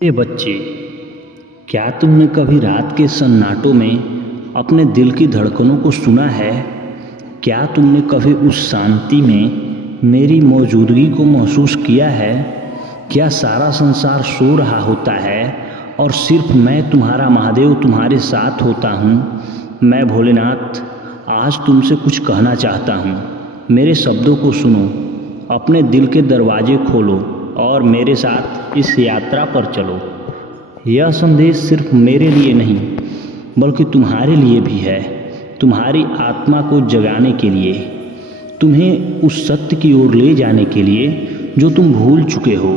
ये बच्चे, क्या तुमने कभी रात के सन्नाटों में अपने दिल की धड़कनों को सुना है? क्या तुमने कभी उस शांति में मेरी मौजूदगी को महसूस किया है? क्या सारा संसार सो रहा होता है और सिर्फ मैं तुम्हारा महादेव तुम्हारे साथ होता हूँ? मैं भोलेनाथ आज तुमसे कुछ कहना चाहता हूँ। मेरे शब्दों को सुनो, अपने दिल के दरवाजे खोलो और मेरे साथ इस यात्रा पर चलो। यह संदेश सिर्फ मेरे लिए नहीं बल्कि तुम्हारे लिए भी है, तुम्हारी आत्मा को जगाने के लिए, तुम्हें उस सत्य की ओर ले जाने के लिए जो तुम भूल चुके हो।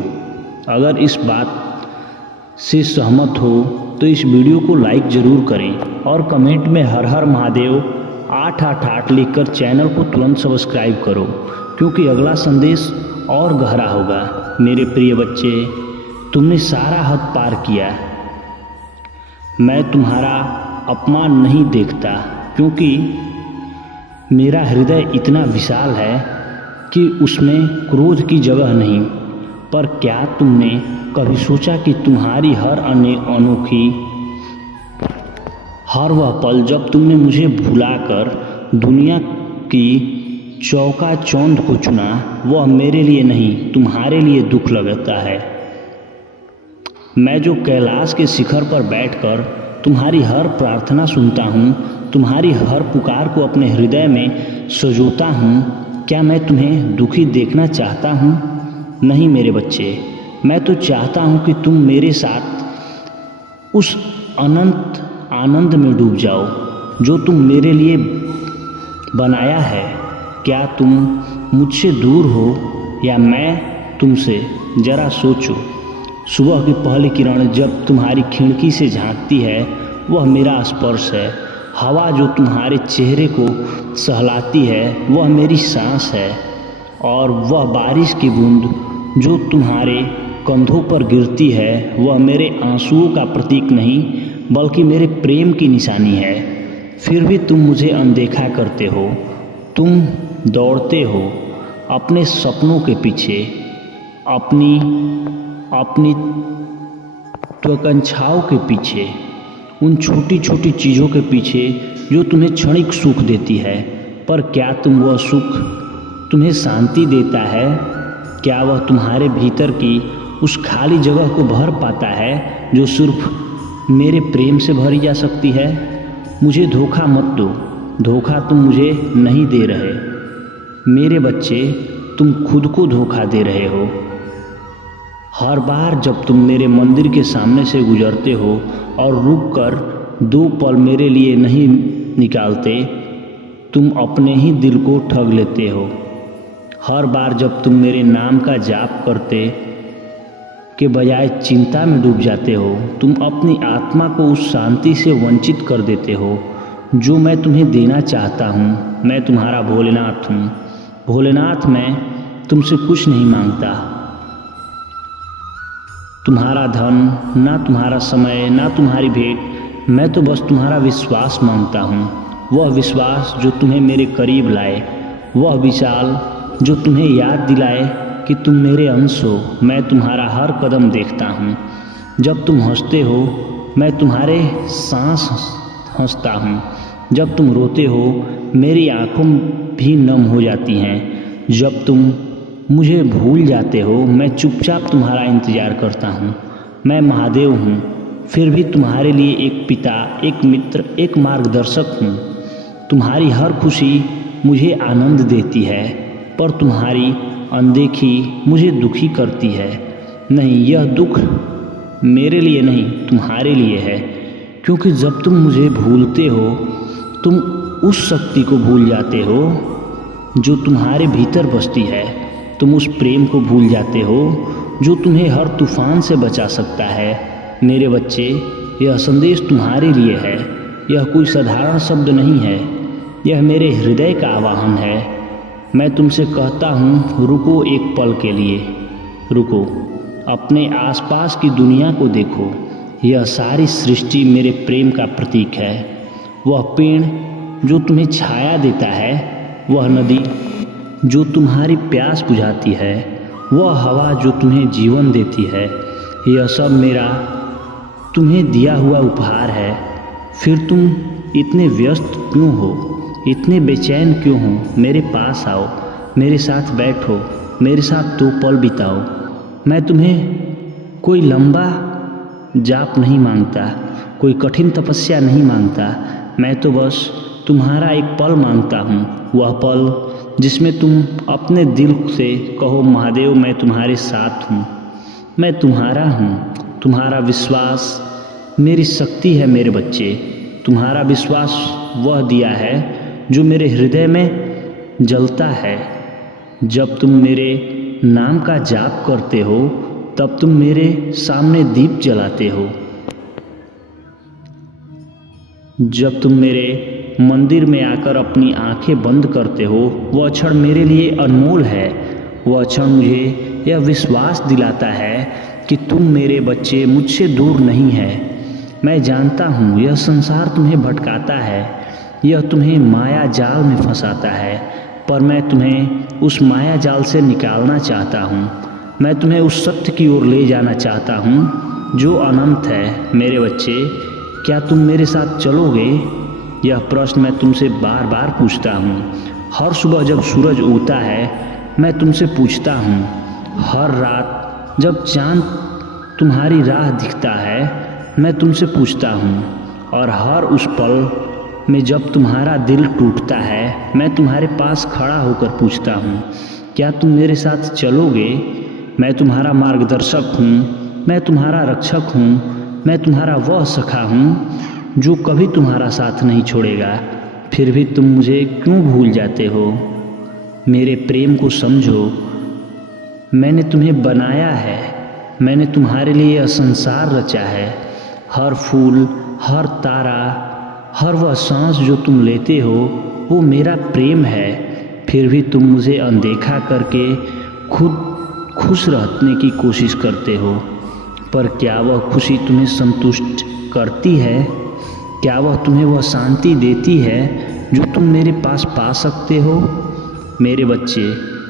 अगर इस बात से सहमत हो तो इस वीडियो को लाइक ज़रूर करें और कमेंट में हर हर महादेव 888 लिखकर चैनल को तुरंत सब्सक्राइब करो, क्योंकि अगला संदेश और गहरा होगा। मेरे प्रिय बच्चे, तुमने सारा हद पार किया। मैं तुम्हारा अपमान नहीं देखता, क्योंकि मेरा हृदय इतना विशाल है कि उसमें क्रोध की जगह नहीं। पर क्या तुमने कभी सोचा कि तुम्हारी हर अनोखी हर वह पल जब तुमने मुझे भुलाकर दुनिया की चौका-चौंध को चुना, वह मेरे लिए नहीं तुम्हारे लिए दुख लगता है। मैं जो कैलाश के शिखर पर बैठकर तुम्हारी हर प्रार्थना सुनता हूँ, तुम्हारी हर पुकार को अपने हृदय में सजोता हूँ, क्या मैं तुम्हें दुखी देखना चाहता हूँ? नहीं मेरे बच्चे, मैं तो चाहता हूँ कि तुम मेरे साथ उस अनंत आनंद में डूब जाओ जो तुम मेरे लिए बनाया है। क्या तुम मुझसे दूर हो या मैं तुमसे? जरा सोचो, सुबह की पहली किरण जब तुम्हारी खिड़की से झांकती है, वह मेरा स्पर्श है। हवा जो तुम्हारे चेहरे को सहलाती है, वह मेरी सांस है। और वह बारिश की बूंद जो तुम्हारे कंधों पर गिरती है, वह मेरे आंसुओं का प्रतीक नहीं बल्कि मेरे प्रेम की निशानी है। फिर भी तुम मुझे अनदेखा करते हो। तुम दौड़ते हो अपने सपनों के पीछे, अपनी त्वकांक्षाओं के पीछे, उन छोटी छोटी चीज़ों के पीछे जो तुम्हें क्षणिक सुख देती है। पर क्या वह सुख तुम्हें शांति देता है? क्या वह तुम्हारे भीतर की उस खाली जगह को भर पाता है जो सिर्फ मेरे प्रेम से भरी जा सकती है? मुझे धोखा मत दो, धोखा तुम मुझे नहीं दे रहे मेरे बच्चे, तुम खुद को धोखा दे रहे हो। हर बार जब तुम मेरे मंदिर के सामने से गुजरते हो और रुककर 2 पल मेरे लिए नहीं निकालते, तुम अपने ही दिल को ठग लेते हो। हर बार जब तुम मेरे नाम का जाप करते के बजाय चिंता में डूब जाते हो, तुम अपनी आत्मा को उस शांति से वंचित कर देते हो जो मैं तुम्हें देना चाहता हूँ। मैं तुम्हारा भोलेनाथ हूँ। भोलेनाथ, मैं तुमसे कुछ नहीं मांगता, तुम्हारा धन, ना तुम्हारा समय, ना तुम्हारी भेंट। मैं तो बस तुम्हारा विश्वास मांगता हूँ। वह विश्वास जो तुम्हें मेरे करीब लाए, वह विशाल जो तुम्हें याद दिलाए कि तुम मेरे अंश हो। मैं तुम्हारा हर कदम देखता हूँ। जब तुम हंसते हो, मैं तुम्हारे सांस हंसता हूँ। जब तुम रोते हो, मेरी आँखों भी नम हो जाती हैं। जब तुम मुझे भूल जाते हो, मैं चुपचाप तुम्हारा इंतज़ार करता हूँ। मैं महादेव हूँ, फिर भी तुम्हारे लिए एक पिता, एक मित्र, एक मार्गदर्शक हूँ। तुम्हारी हर खुशी मुझे आनंद देती है, पर तुम्हारी अनदेखी मुझे दुखी करती है। नहीं, यह दुख मेरे लिए नहीं तुम्हारे लिए है, क्योंकि जब तुम मुझे भूलते हो, तुम उस शक्ति को भूल जाते हो जो तुम्हारे भीतर बसती है। तुम उस प्रेम को भूल जाते हो जो तुम्हें हर तूफान से बचा सकता है। मेरे बच्चे, यह संदेश तुम्हारे लिए है। यह कोई साधारण शब्द नहीं है, यह मेरे हृदय का आह्वान है। मैं तुमसे कहता हूँ, रुको एक पल के लिए, रुको, अपने आसपास की दुनिया को देखो। यह सारी सृष्टि मेरे प्रेम का प्रतीक है। वह पेड़ जो तुम्हें छाया देता है, वह नदी जो तुम्हारी प्यास बुझाती है, वह हवा जो तुम्हें जीवन देती है, यह सब मेरा तुम्हें दिया हुआ उपहार है। फिर तुम इतने व्यस्त क्यों हो, इतने बेचैन क्यों हो? मेरे पास आओ, मेरे साथ बैठो, मेरे साथ 2 पल बिताओ। मैं तुम्हें कोई लंबा जाप नहीं मांगता, कोई कठिन तपस्या नहीं मांगता। मैं तो बस तुम्हारा एक पल मांगता हूँ, वह पल जिसमें तुम अपने दिल से कहो, महादेव मैं तुम्हारे साथ हूँ, मैं तुम्हारा हूँ। तुम्हारा विश्वास मेरी शक्ति है मेरे बच्चे। तुम्हारा विश्वास वह दिया है जो मेरे हृदय में जलता है। जब तुम मेरे नाम का जाप करते हो तब तुम मेरे सामने दीप जलाते हो। जब तुम मेरे मंदिर में आकर अपनी आंखें बंद करते हो, वह क्षण मेरे लिए अनमोल है। वह क्षण मुझे यह विश्वास दिलाता है कि तुम मेरे बच्चे मुझसे दूर नहीं है। मैं जानता हूँ यह संसार तुम्हें भटकाता है, यह तुम्हें माया जाल में फंसाता है, पर मैं तुम्हें उस माया जाल से निकालना चाहता हूँ। मैं तुम्हें उस सत्य की ओर ले जाना चाहता हूँ जो अनंत है। मेरे बच्चे, क्या तुम मेरे साथ चलोगे? यह प्रश्न मैं तुमसे बार बार पूछता हूँ। हर सुबह जब सूरज उगता है मैं तुमसे पूछता हूँ। हर रात जब चांद तुम्हारी राह दिखता है मैं तुमसे पूछता हूँ। और हर उस पल में जब तुम्हारा दिल टूटता है मैं तुम्हारे पास खड़ा होकर पूछता हूँ, क्या तुम मेरे साथ चलोगे? मैं तुम्हारा मार्गदर्शक हूँ, मैं तुम्हारा रक्षक हूँ, मैं तुम्हारा वह सखा हूँ जो कभी तुम्हारा साथ नहीं छोड़ेगा। फिर भी तुम मुझे क्यों भूल जाते हो? मेरे प्रेम को समझो। मैंने तुम्हें बनाया है, मैंने तुम्हारे लिए यह संसार रचा है। हर फूल, हर तारा, हर वह सांस जो तुम लेते हो वो मेरा प्रेम है। फिर भी तुम मुझे अनदेखा करके खुद खुश रहने की कोशिश करते हो। पर क्या वह खुशी तुम्हें संतुष्ट करती है? क्या वह तुम्हें वह शांति देती है जो तुम मेरे पास पा सकते हो? मेरे बच्चे,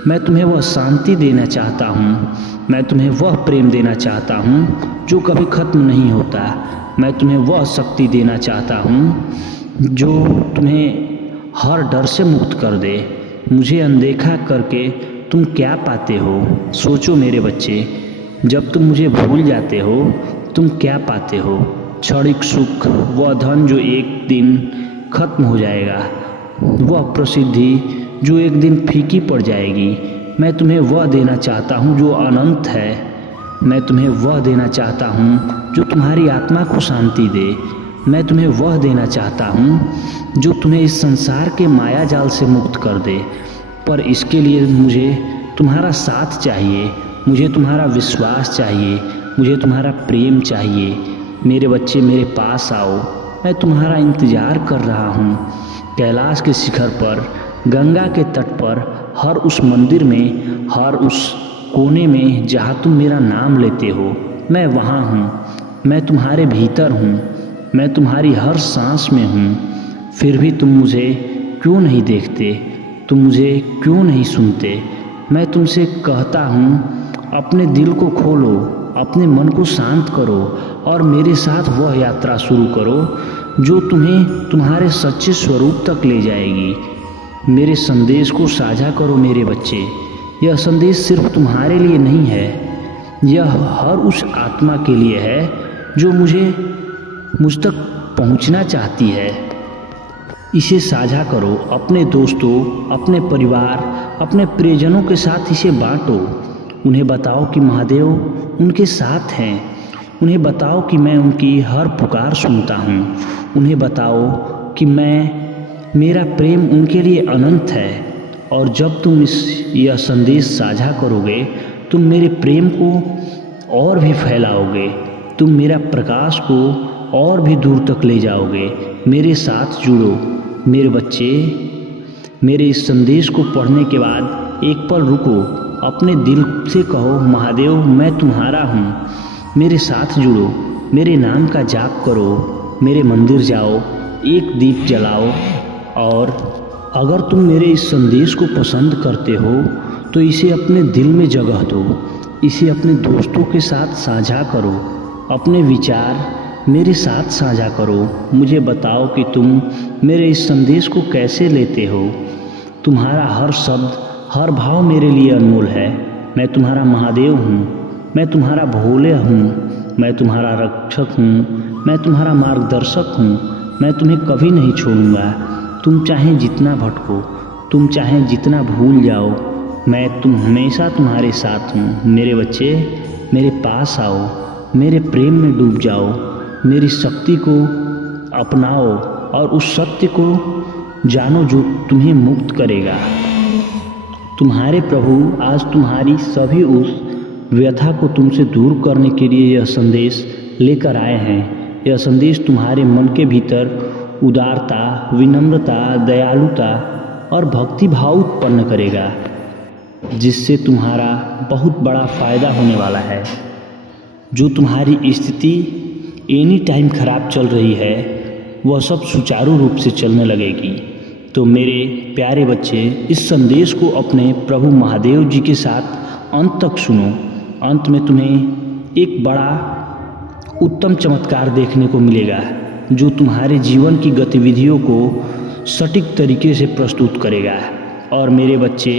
मैं तुम्हें वह शांति देना चाहता हूँ, मैं तुम्हें वह प्रेम देना चाहता हूँ जो कभी खत्म नहीं होता। मैं तुम्हें वह शक्ति देना चाहता हूँ जो तुम्हें हर डर से मुक्त कर दे। मुझे अनदेखा करके तुम क्या पाते हो? सोचो मेरे बच्चे, जब तुम मुझे भूल जाते हो तुम क्या पाते हो? क्षणिक सुख, वह धन जो एक दिन खत्म हो जाएगा, वह प्रसिद्धि जो एक दिन फीकी पड़ जाएगी। मैं तुम्हें वह देना चाहता हूँ जो अनंत है। मैं तुम्हें वह देना चाहता हूँ जो तुम्हारी आत्मा को शांति दे। मैं तुम्हें वह देना चाहता हूँ जो तुम्हें इस संसार के माया जाल से मुक्त कर दे। पर इसके लिए मुझे तुम्हारा साथ चाहिए, मुझे तुम्हारा विश्वास चाहिए, मुझे तुम्हारा प्रेम चाहिए। मेरे बच्चे, मेरे पास आओ, मैं तुम्हारा इंतज़ार कर रहा हूँ। कैलाश के शिखर पर, गंगा के तट पर, हर उस मंदिर में, हर उस कोने में जहाँ तुम मेरा नाम लेते हो, मैं वहाँ हूँ। मैं तुम्हारे भीतर हूँ, मैं तुम्हारी हर सांस में हूँ। फिर भी तुम मुझे क्यों नहीं देखते? तुम मुझे क्यों नहीं सुनते? मैं तुमसे कहता हूँ, अपने दिल को खोलो, अपने मन को शांत करो और मेरे साथ वह यात्रा शुरू करो जो तुम्हें तुम्हारे सच्चे स्वरूप तक ले जाएगी। मेरे संदेश को साझा करो मेरे बच्चे। यह संदेश सिर्फ तुम्हारे लिए नहीं है, यह हर उस आत्मा के लिए है जो मुझ तक पहुंचना चाहती है। इसे साझा करो अपने दोस्तों, अपने परिवार, अपने प्रियजनों के साथ इसे बांटो। उन्हें बताओ कि महादेव उनके साथ हैं। उन्हें बताओ कि मैं उनकी हर पुकार सुनता हूँ। उन्हें बताओ कि मेरा प्रेम उनके लिए अनंत है। और जब तुम यह संदेश साझा करोगे, तुम मेरे प्रेम को और भी फैलाओगे, तुम मेरा प्रकाश को और भी दूर तक ले जाओगे। मेरे साथ जुड़ो मेरे बच्चे। मेरे इस संदेश को पढ़ने के बाद एक पल रुको, अपने दिल से कहो, महादेव मैं तुम्हारा हूँ, मेरे साथ जुड़ो, मेरे नाम का जाप करो, मेरे मंदिर जाओ, एक दीप जलाओ। और अगर तुम मेरे इस संदेश को पसंद करते हो तो इसे अपने दिल में जगह दो। इसे अपने दोस्तों के साथ साझा करो। अपने विचार मेरे साथ साझा करो। मुझे बताओ कि तुम मेरे इस संदेश को कैसे लेते हो। तुम्हारा हर शब्द, हर भाव मेरे लिए अनमोल है। मैं तुम्हारा महादेव हूँ, मैं तुम्हारा भोले हूँ, मैं तुम्हारा रक्षक हूँ, मैं तुम्हारा मार्गदर्शक हूँ। मैं तुम्हें कभी नहीं छोड़ूंगा। तुम चाहे जितना भटको, तुम चाहे जितना भूल जाओ, तुम हमेशा तुम्हारे साथ हूँ। मेरे बच्चे, मेरे पास आओ, मेरे प्रेम में डूब जाओ, मेरी शक्ति को अपनाओ और उस सत्य को जानो जो तुम्हें मुक्त करेगा। तुम्हारे प्रभु आज तुम्हारी सभी उस व्यथा को तुमसे दूर करने के लिए यह संदेश लेकर आए हैं। यह संदेश तुम्हारे मन के भीतर उदारता, विनम्रता, दयालुता और भक्ति भाव उत्पन्न करेगा, जिससे तुम्हारा बहुत बड़ा फ़ायदा होने वाला है। जो तुम्हारी स्थिति एनी टाइम खराब चल रही है, वह सब सुचारू रूप से चलने लगेगी। तो मेरे प्यारे बच्चे, इस संदेश को अपने प्रभु महादेव जी के साथ अंत तक सुनो। अंत में तुम्हें एक बड़ा उत्तम चमत्कार देखने को मिलेगा, जो तुम्हारे जीवन की गतिविधियों को सटीक तरीके से प्रस्तुत करेगा। और मेरे बच्चे,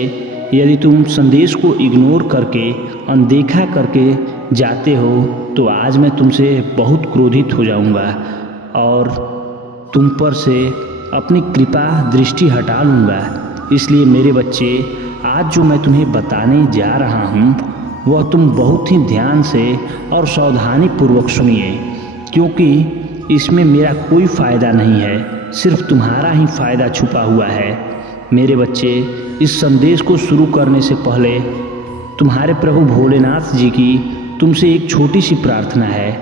यदि तुम संदेश को इग्नोर करके, अनदेखा करके जाते हो, तो आज मैं तुमसे बहुत क्रोधित हो जाऊंगा और तुम पर से अपनी कृपा दृष्टि हटा लूँगा। इसलिए मेरे बच्चे, आज जो मैं तुम्हें बताने जा रहा हूँ, वह तुम बहुत ही ध्यान से और सावधानी पूर्वक सुनिए, क्योंकि इसमें मेरा कोई फ़ायदा नहीं है, सिर्फ तुम्हारा ही फ़ायदा छुपा हुआ है। मेरे बच्चे, इस संदेश को शुरू करने से पहले तुम्हारे प्रभु भोलेनाथ जी की तुमसे एक छोटी सी प्रार्थना है।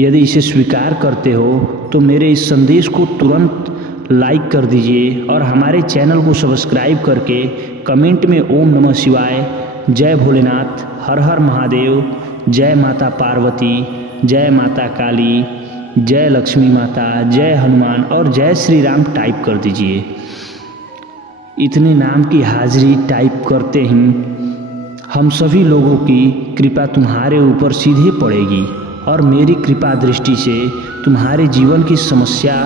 यदि इसे स्वीकार करते हो तो मेरे इस संदेश को तुरंत लाइक कर दीजिए और हमारे चैनल को सब्सक्राइब करके कमेंट में ओम नमः शिवाय, जय भोलेनाथ, हर हर महादेव, जय माता पार्वती, जय माता काली, जय लक्ष्मी माता, जय हनुमान और जय श्री राम टाइप कर दीजिए। इतने नाम की हाजिरी टाइप करते ही हम सभी लोगों की कृपा तुम्हारे ऊपर सीधे पड़ेगी और मेरी कृपा दृष्टि से तुम्हारे जीवन की समस्या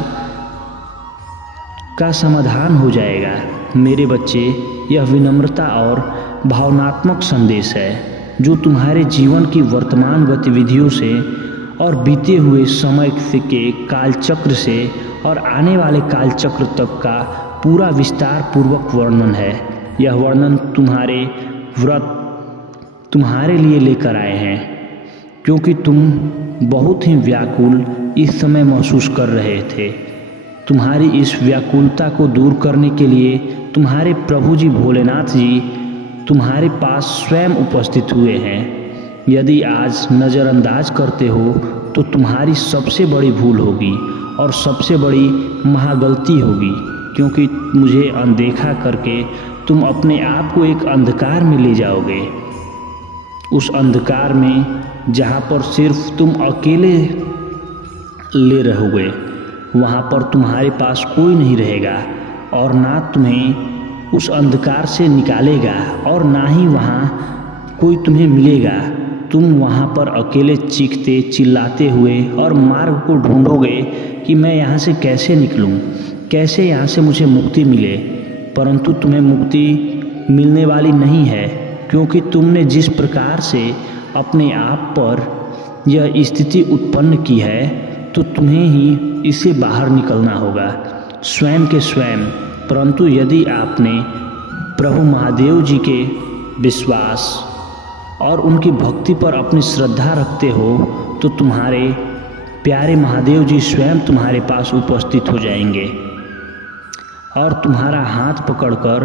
का समाधान हो जाएगा। मेरे बच्चे, यह विनम्रता और भावनात्मक संदेश है, जो तुम्हारे जीवन की वर्तमान गतिविधियों से और बीते हुए समय के कालचक्र से और आने वाले कालचक्र तक का पूरा विस्तार पूर्वक वर्णन है। यह वर्णन तुम्हारे व्रत तुम्हारे लिए लेकर आए हैं, क्योंकि तुम बहुत ही व्याकुल इस समय महसूस कर रहे थे। तुम्हारी इस व्याकुलता को दूर करने के लिए तुम्हारे प्रभु जी भोलेनाथ जी तुम्हारे पास स्वयं उपस्थित हुए हैं। यदि आज नज़रअंदाज करते हो तो तुम्हारी सबसे बड़ी भूल होगी और सबसे बड़ी महागलती होगी, क्योंकि मुझे अनदेखा करके तुम अपने आप को एक अंधकार में ले जाओगे। उस अंधकार में जहाँ पर सिर्फ तुम अकेले ले रहोगे, वहाँ पर तुम्हारे पास कोई नहीं रहेगा और ना तुम्हें उस अंधकार से निकालेगा और ना ही वहाँ कोई तुम्हें मिलेगा। तुम वहाँ पर अकेले चीखते चिल्लाते हुए और मार्ग को ढूंढोगे कि मैं यहाँ से कैसे निकलूँ, कैसे यहाँ से मुझे मुक्ति मिले। परंतु तुम्हें मुक्ति मिलने वाली नहीं है, क्योंकि तुमने जिस प्रकार से अपने आप पर यह स्थिति उत्पन्न की है, तो तुम्हें ही इससे बाहर निकलना होगा, स्वयं के स्वयं। परंतु यदि आपने प्रभु महादेव जी के विश्वास और उनकी भक्ति पर अपनी श्रद्धा रखते हो, तो तुम्हारे प्यारे महादेव जी स्वयं तुम्हारे पास उपस्थित हो जाएंगे और तुम्हारा हाथ पकड़कर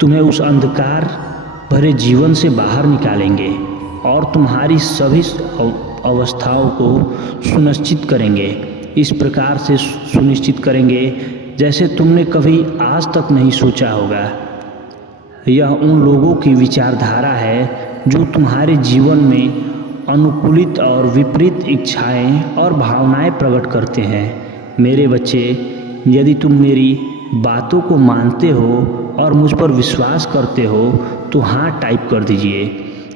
तुम्हें उस अंधकार भरे जीवन से बाहर निकालेंगे और तुम्हारी सभी अवस्थाओं को सुनिश्चित करेंगे। इस प्रकार से सुनिश्चित करेंगे जैसे तुमने कभी आज तक नहीं सोचा होगा। यह उन लोगों की विचारधारा है जो तुम्हारे जीवन में अनुकूलित और विपरीत इच्छाएं और भावनाएं प्रकट करते हैं। मेरे बच्चे, यदि तुम मेरी बातों को मानते हो और मुझ पर विश्वास करते हो तो हाँ टाइप कर दीजिए।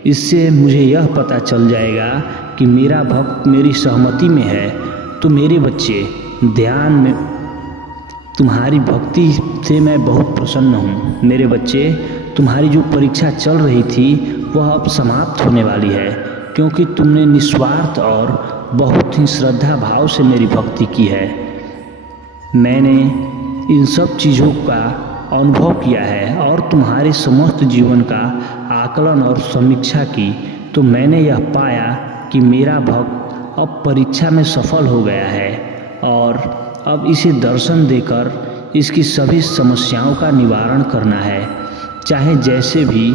इससे मुझे यह पता चल जाएगा कि मेरा भक्त मेरी सहमति में है। तो मेरे बच्चे, ध्यान में तुम्हारी भक्ति से मैं बहुत प्रसन्न हूँ। मेरे बच्चे, तुम्हारी जो परीक्षा चल रही थी वह अब समाप्त होने वाली है, क्योंकि तुमने निस्वार्थ और बहुत ही श्रद्धा भाव से मेरी भक्ति की है। मैंने इन सब चीज़ों का अनुभव किया है और तुम्हारे समस्त जीवन का आकलन और समीक्षा की, तो मैंने यह पाया कि मेरा भक्त अब परीक्षा में सफल हो गया है और अब इसे दर्शन देकर इसकी सभी समस्याओं का निवारण करना है। चाहे जैसे भी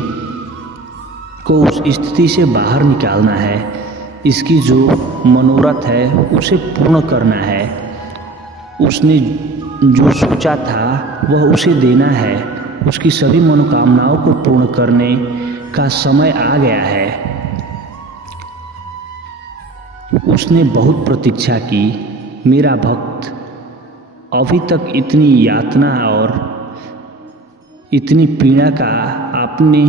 को उस स्थिति से बाहर निकालना है। इसकी जो मनोरथ है उसे पूर्ण करना है। उसने जो सोचा था वह उसे देना है। उसकी सभी मनोकामनाओं को पूर्ण करने का समय आ गया है। उसने बहुत प्रतीक्षा की। मेरा भक्त अभी तक इतनी यातना और इतनी पीड़ा का आपने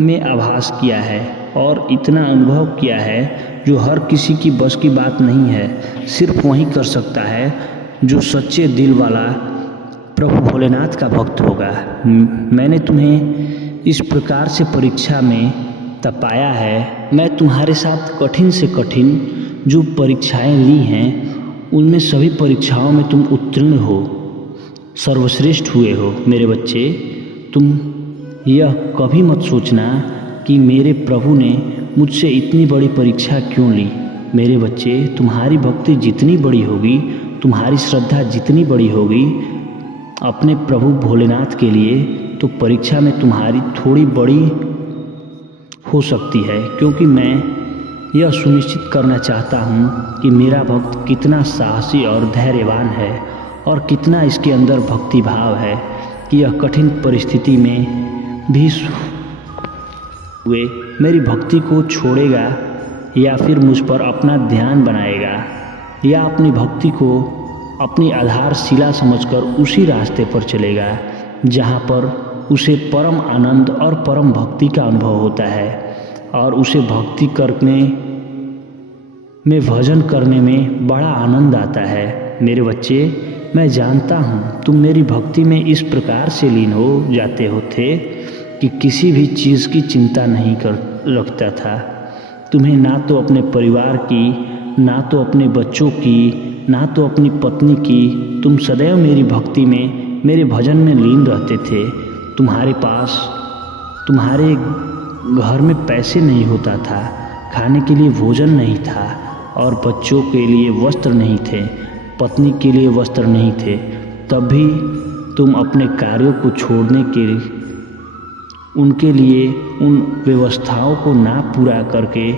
में आभास किया है और इतना अनुभव किया है जो हर किसी की बस की बात नहीं है। सिर्फ वही कर सकता है जो सच्चे दिल वाला प्रभु भोलेनाथ का भक्त होगा। मैंने तुम्हें इस प्रकार से परीक्षा में तपाया है। मैं तुम्हारे साथ कठिन से कठिन जो परीक्षाएं ली हैं उनमें सभी परीक्षाओं में तुम उत्तीर्ण हो, सर्वश्रेष्ठ हुए हो। मेरे बच्चे, तुम यह कभी मत सोचना कि मेरे प्रभु ने मुझसे इतनी बड़ी परीक्षा क्यों ली। मेरे बच्चे, तुम्हारी भक्ति जितनी बड़ी होगी, तुम्हारी श्रद्धा जितनी बड़ी होगी अपने प्रभु भोलेनाथ के लिए, तो परीक्षा में तुम्हारी थोड़ी बड़ी हो सकती है, क्योंकि मैं यह सुनिश्चित करना चाहता हूँ कि मेरा भक्त कितना साहसी और धैर्यवान है और कितना इसके अंदर भक्ति भाव है कि यह कठिन परिस्थिति में भी हुए मेरी भक्ति को छोड़ेगा या फिर मुझ पर अपना ध्यान बनाएगा या अपनी भक्ति को अपनी आधारशिला समझकर उसी रास्ते पर चलेगा जहाँ पर उसे परम आनंद और परम भक्ति का अनुभव होता है और उसे भक्ति करने में, भजन करने में बड़ा आनंद आता है। मेरे बच्चे, मैं जानता हूँ तुम मेरी भक्ति में इस प्रकार से लीन हो जाते हो थे कि किसी भी चीज़ की चिंता नहीं कर रखता था। तुम्हें ना तो अपने परिवार की, ना तो अपने बच्चों की, ना तो अपनी पत्नी की। तुम सदैव मेरी भक्ति में, मेरे भजन में लीन रहते थे। तुम्हारे पास, तुम्हारे घर में पैसे नहीं होता था, खाने के लिए भोजन नहीं था और बच्चों के लिए वस्त्र नहीं थे, पत्नी के लिए वस्त्र नहीं थे। तब भी तुम अपने कार्यों को छोड़ने के, उनके लिए उन व्यवस्थाओं को ना पूरा करके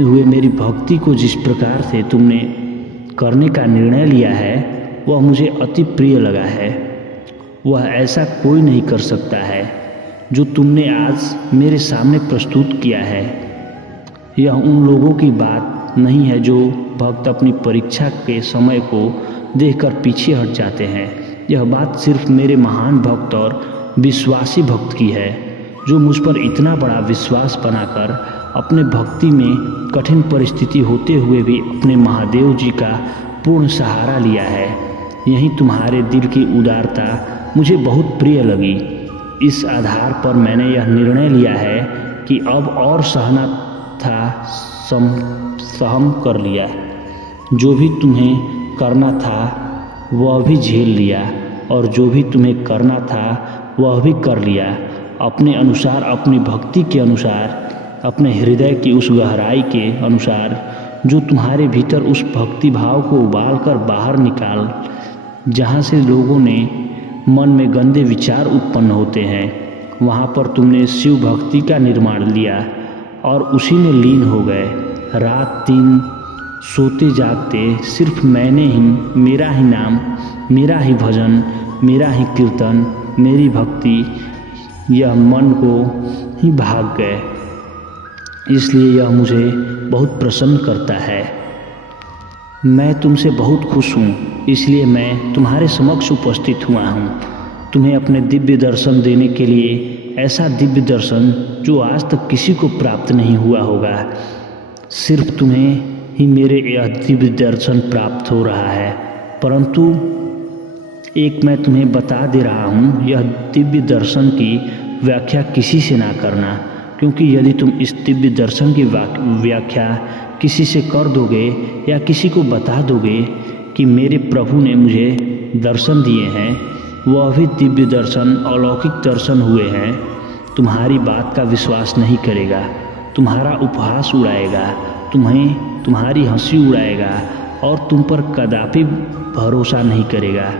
हुए मेरी भक्ति को जिस प्रकार से तुमने करने का निर्णय लिया है वह मुझे अति प्रिय लगा है। वह ऐसा कोई नहीं कर सकता है जो तुमने आज मेरे सामने प्रस्तुत किया है। यह उन लोगों की बात नहीं है जो भक्त अपनी परीक्षा के समय को देखकर पीछे हट जाते हैं। यह बात सिर्फ मेरे महान भक्त और विश्वासी भक्त की है जो मुझ पर इतना बड़ा विश्वास बनाकर अपने भक्ति में कठिन परिस्थिति होते हुए भी अपने महादेव जी का पूर्ण सहारा लिया है। यही तुम्हारे दिल की उदारता मुझे बहुत प्रिय लगी। इस आधार पर मैंने यह निर्णय लिया है कि अब और सहना था सहम कर लिया। जो भी तुम्हें करना था वह भी झेल लिया और जो भी तुम्हें करना था वह भी कर लिया। अपने अनुसार, अपनी भक्ति के अनुसार, अपने हृदय की उस गहराई के अनुसार जो तुम्हारे भीतर उस भक्ति भाव को उबाल कर बाहर निकाल, जहाँ से लोगों ने मन में गंदे विचार उत्पन्न होते हैं, वहाँ पर तुमने शिव भक्ति का निर्माण लिया और उसी में लीन हो गए। रात दिन सोते जागते सिर्फ मैंने ही, मेरा ही नाम, मेरा ही भजन, मेरा ही कीर्तन, मेरी भक्ति, यह मन को ही भाग गए। इसलिए यह मुझे बहुत प्रसन्न करता है। मैं तुमसे बहुत खुश हूँ, इसलिए मैं तुम्हारे समक्ष उपस्थित हुआ हूँ। तुम्हें अपने दिव्य दर्शन देने के लिए ऐसा दिव्य दर्शन जो आज तक किसी को प्राप्त नहीं हुआ होगा। सिर्फ तुम्हें ही मेरे यह दिव्य दर्शन प्राप्त हो रहा है। परंतु एक मैं तुम्हें बता दे रहा हूँ, यह दिव्य दर्शन की व्याख्या किसी से ना करना, क्योंकि यदि तुम इस दिव्य दर्शन की व्याख्या किसी से कर दोगे या किसी को बता दोगे कि मेरे प्रभु ने मुझे दर्शन दिए हैं, वह भी दिव्य दर्शन अलौकिक दर्शन हुए हैं, तुम्हारी बात का विश्वास नहीं करेगा, तुम्हारा उपहास उड़ाएगा, तुम्हारी हंसी उड़ाएगा और तुम पर कदापि भरोसा नहीं करेगा।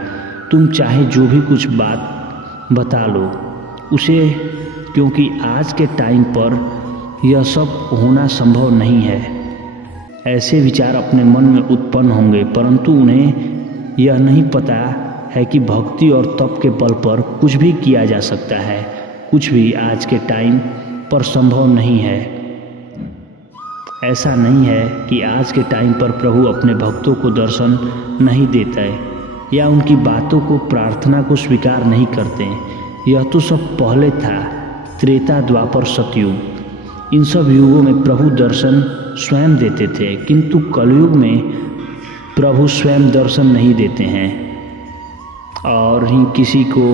तुम चाहे जो भी कुछ बात बता लो उसे, क्योंकि आज के टाइम पर यह सब होना संभव नहीं है। ऐसे विचार अपने मन में उत्पन्न होंगे, परंतु उन्हें यह नहीं पता है कि भक्ति और तप के बल पर कुछ भी किया जा सकता है। कुछ भी आज के टाइम पर संभव नहीं है। ऐसा नहीं है कि आज के टाइम पर प्रभु अपने भक्तों को दर्शन नहीं देता है या उनकी बातों को, प्रार्थना को स्वीकार नहीं करते। यह तो सब पहले था, त्रेता द्वापर सतयुग। इन सब युगों में प्रभु दर्शन स्वयं देते थे, किंतु कलयुग में प्रभु स्वयं दर्शन नहीं देते हैं और ही किसी को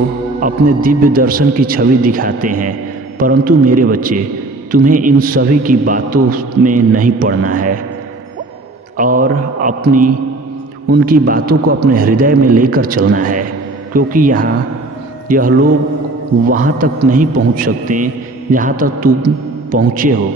अपने दिव्य दर्शन की छवि दिखाते हैं। परंतु मेरे बच्चे, तुम्हें इन सभी की बातों में नहीं पड़ना है और उनकी बातों को अपने हृदय में लेकर चलना है, क्योंकि यह लोग वहाँ तक नहीं पहुँच सकते जहाँ तक तुम पहुँचे हो।